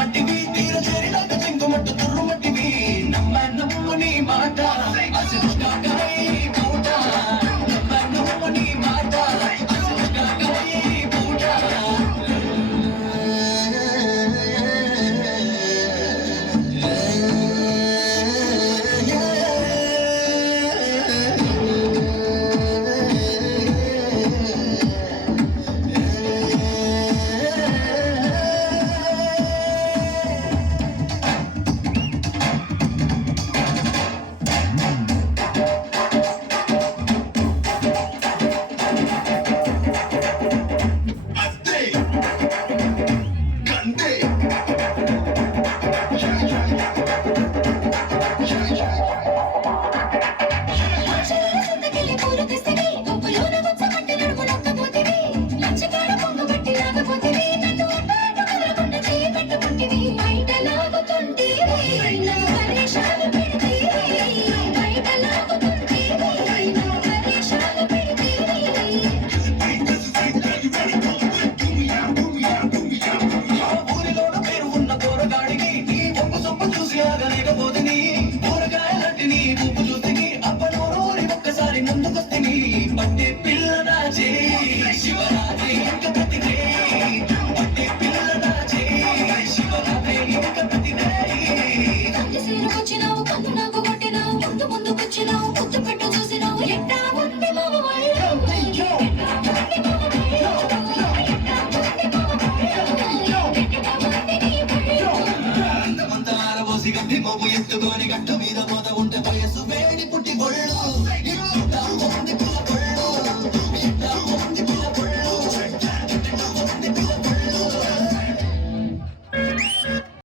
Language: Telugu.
మట్టివి తీర చేరినాక చెంగుమట్టు తుర్రు మట్టివి నమ్ము నీ మాట పూట నమ్ము నీ మాట పూట పట్టే పిల్లరాజే శివరాజే ఇంక ప్రతిదే పట్టే పిల్లరాజే శివరాజే ఇంక ప్రతిదే వచ్చినావు కన్ను నాకు కొట్టినావు ముందు ముందుకొచ్చినావు ముద్దు పెట్టు చూసినావు ఎట్టా ఉంది అందమంతా ఆరబోసి గడ్డి మోపు ఎత్తుకొని గట్టు మీద